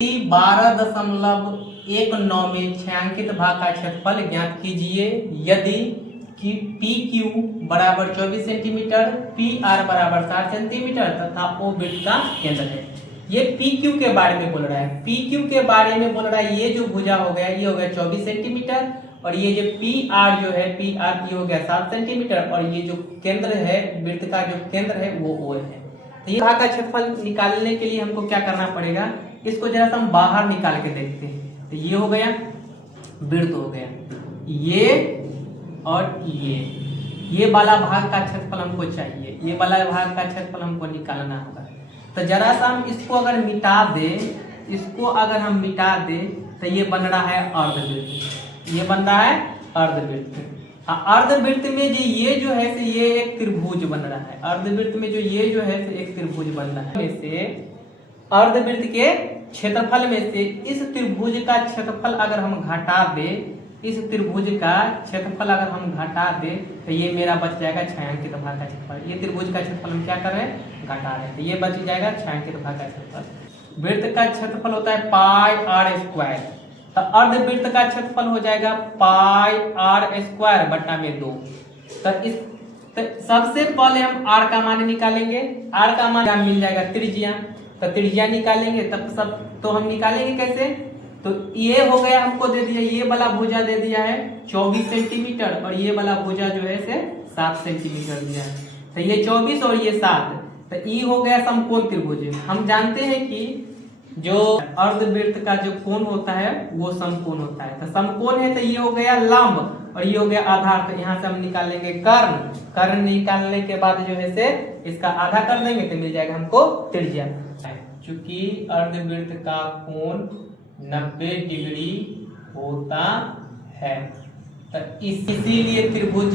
12.19 में छायांकित भाग का क्षेत्रफल ज्ञात कीजिए यदि कि पी क्यू बराबर 24 सेंटीमीटर, पी आर बराबर 60 सेंटीमीटर तथा ओ वृत्त का केंद्र है। ये पी क्यू के बारे में बोल रहा है। पी क्यू के बारे में बोल रहा है। ये जो भुजा हो गया ये हो गया 24 सेंटीमीटर और ये जो पी आर जो है पी आर पी हो गया 7 सेंटीमीटर और ये जो केंद्र है वृत्त का जो केंद्र है वो ओ है। तो ये भाग का क्षेत्रफल निकालने के लिए हमको क्या करना पड़ेगा, इसको जरा सा हम बाहर निकाल के देखते हैं। तो ये हो गया वृत्त हो गया, ये और ये वाला भाग का क्षेत्रफल हमको चाहिए, ये वाला भाग का क्षेत्रफल हमको निकालना होगा। तो जरा सा हम इसको अगर मिटा दे, इसको अगर हम मिटा दे तो ये बन रहा है अर्धवृत्त, ये बन रहा है अर्धवृत्त। अर्धवृत्त में जो ये जो है से ये एक त्रिभुज बन रहा है। अर्धवृत्त में जो ये जो है से एक त्रिभुज बन रहा है। से अर्धवृत्त के क्षेत्रफल में से इस त्रिभुज का क्षेत्रफल अगर हम घटा दे, इस त्रिभुज का क्षेत्रफल अगर हम घटा दे तो ये मेरा बच जाएगा छायांकित भाग का क्षेत्रफल। ये त्रिभुज का क्षेत्रफल हम क्या कर रहे हैं, घटा रहे हैं, तो ये बच जाएगा छायांकित भाग का क्षेत्रफल। वृत्त का क्षेत्रफल होता है पाई आर स्क्वायर, तो अर्धवृत्त का क्षेत्रफल हो जाएगा पाई आर स्क्वायर बटा में 2। तो इस सबसे पहले हम आर का मान निकालेंगे। आर का मान मिल जाएगा त्रिज्या, तो त्रिज्या निकालेंगे तब सब तो हम निकालेंगे कैसे, तो ये हो गया हमको दे दिया, ये वाला भुजा दे दिया है 24 सेंटीमीटर और ये वाला भुजा जो है से 7 सेंटीमीटर दिया है। तो ये 24 और ये 7, तो ये हो गया समकोण त्रिभुज। हम जानते हैं कि जो अर्धवृत्त का जो कोण होता है वो समकोण होता है। तो समकोण है तो ये हो गया लंब और ये हो गया आधार। तो यहाँ से हम निकालेंगे कर्ण, कर्ण निकालने के बाद जो है से इसका आधा कर देंगे तो मिल जाएगा हमको त्रिज्या। चूंकि अर्धवृत्त का कोण 90 डिग्री होता है तो इसीलिए त्रिभुज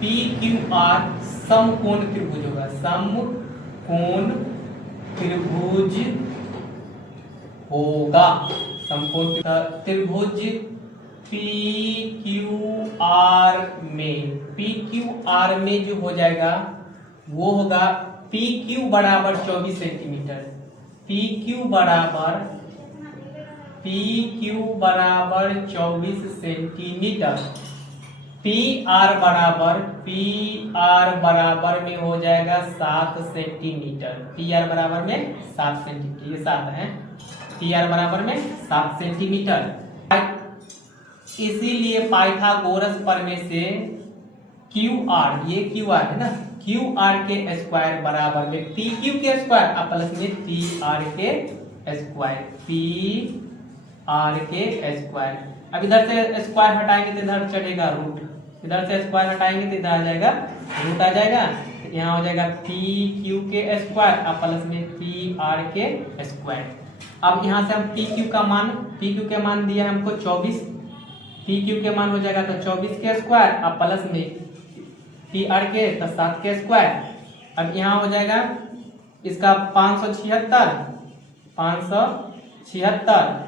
पी क्यू आर समकोण त्रिभुज होगा, समकोण त्रिभुज होगा। समकोण त्रिभुज पी क्यू आर में जो हो जाएगा वो होगा पी क्यू बराबर 24 सेंटीमीटर, पी क्यू बराबर 24 सेंटीमीटर, पी आर बराबर में हो जाएगा 7 सेंटीमीटर, पी आर बराबर में 7 सेंटीमीटर, ये 7 है, पी आर बराबर में 7 सेंटीमीटर। इसीलिए पाइथागोरस प्रमेय से क्यू आर, ये क्यू आर है ना, क्यू आर के स्क्वायर बराबर में पी क्यू के स्क्वायर प्लस में पी आर के स्क्वायर, पी आर के स्क्वायर। अब इधर से स्क्वायर हटाएंगे तो इधर चढ़ेगा रूट, इधर से स्क्वायर हटाएंगे तो इधर आ जाएगा रूट आ जाएगा, तो यहाँ हो जाएगा पी क्यू के स्क्वायर प्लस में पी आर के स्क्वायर। अब यहाँ से हम पी क्यू के मान दिया है हमको 24, पी क्यू के मान हो जाएगा तो 24 के स्क्वायर अब प्लस में पी आर के तो 7 के स्क्वायर। अब यहाँ हो जाएगा इसका 576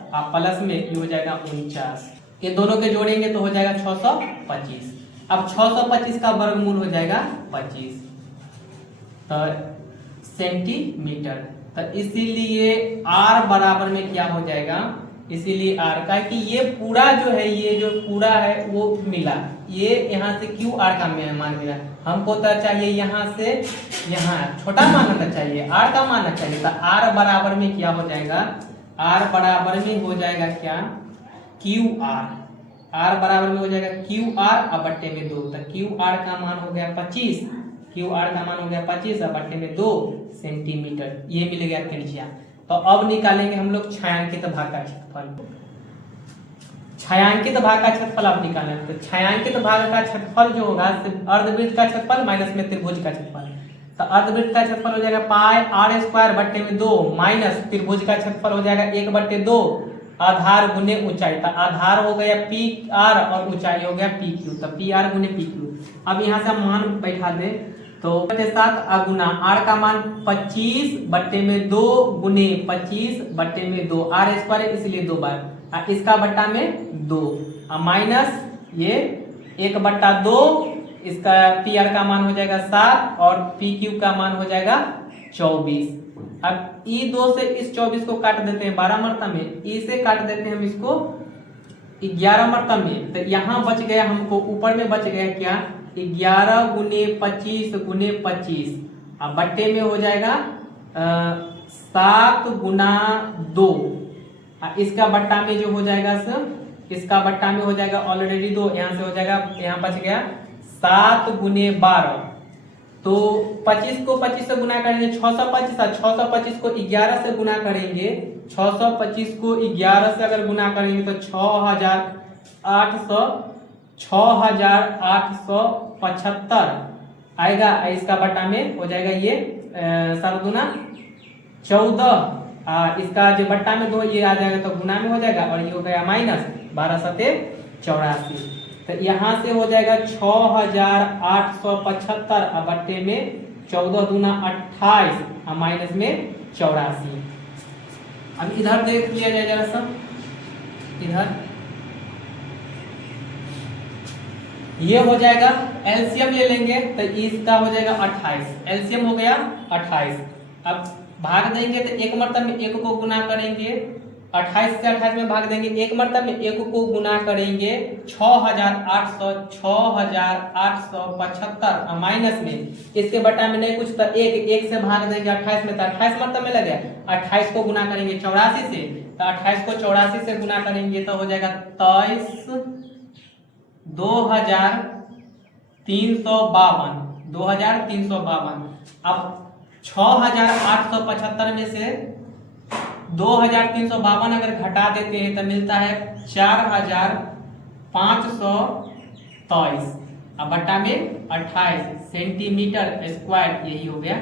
अब प्लस में ये हो जाएगा 49, ये दोनों के जोड़ेंगे तो हो जाएगा 625। अब 625 का वर्गमूल हो जाएगा 25 तो सेंटीमीटर। तो इसीलिए आर बराबर में क्या हो जाएगा, इसीलिए आर का कि ये पूरा जो है, ये जो पूरा है वो मिला, ये यहाँ से क्यू आर का मान मिला। हमको तो चाहिए यहाँ से यहाँ छोटा मान आना चाहिए, आर का मान आना चाहिए। तो आर बराबर में क्या हो जाएगा, आर बराबर में हो जाएगा क्या, क्यू आर, आर बराबर में हो जाएगा क्यू आर अब बट्टे में 2। तो क्यू आर का मान हो गया 25, क्यू आर का मान हो गया 25 अब बट्टे में 2 सेंटीमीटर, ये मिल गया त्रिज्या। तो अब निकालेंगे हम लोग छायांकित भाग का क्षेत्रफल। छायांकित भाग का क्षेत्रफल आप निकालें तो छायांकित भाग का क्षेत्रफल जो होगा अर्धवृत्त का क्षेत्रफल माइनस में त्रिभुज का क्षेत्रफल। तो अर्धवृत्त का क्षेत्रफल हो जाएगा पाई आर स्क्वायर बट्टे में 2 माइनस त्रिभुज का क्षेत्रफल हो जाएगा 1/2 आधार गुने ऊंचाई। तो आधार हो गया पी आर और ऊंचाई हो गया पी क्यू, तो पी आर गुने पी क्यू। अब यहाँ से हम मान बैठा दे तो 7 अगुना आर का मान 25/2 गुने 25/2 आर स्क्वायर इसलिए 2 बार, इसका बट्टा में 2 माइनस ये 1/2, इसका पी आर का मान हो जाएगा 7 और पी क्यू का मान हो जाएगा 24। अब E2 से इस 24 को काट देते हैं 12 मरतबे में, E से काट देते हैं हम इसको 11 मरतबे में। तो यहाँ बच गया हमको, ऊपर में बच गया क्या, 11 गुने 25 गुने 25, अब बट्टे में हो जाएगा 7 गुना 2। इसका बट्टा में जो हो जाएगा इसका बट्टा में हो जाएगा ऑलरेडी 2, यहाँ से हो जाएगा, यहाँ बच गया 7 गुने 12। तो 25 को 25 से गुना करेंगे 625, 625 को 11 से गुना करेंगे, 625 को 11 से अगर गुना करेंगे तो 6875 आएगा। इसका बटा में हो जाएगा ये 7 गुना 14, इसका जो बट्टा में 2 ये आ जाएगा तो गुना में हो जाएगा, और ये हो गया माइनस 12 सते 84। तो यहाँ से हो जाएगा 6875 और बट्टे में 14 दूना 28 और माइनस में 84। अब इधर देख लिया जाए जरा सा, इधर ये हो जाएगा, एलसीएम ले लेंगे तो इसका हो जाएगा 28, एलसीएम हो गया 28। अब भाग देंगे तो एक मरतबे में 1 को गुना करेंगे, 28 से 28 में भाग देंगे, एक मरतबे में 1 को गुना करेंगे 6875 और माइनस में इसके बटा में नहीं कुछ तो 1 से भाग देंगे 28 में, तो 28 मरतबे में लगे, 28 को गुना करेंगे 84 से, तो 28 को 84 से गुना करेंगे तो हो जाएगा 2352। अब 6875 में से 2352 अगर घटा देते हैं तो मिलता है 4523, अब बट्टा में 28 सेंटीमीटर स्क्वायर, यही हो गया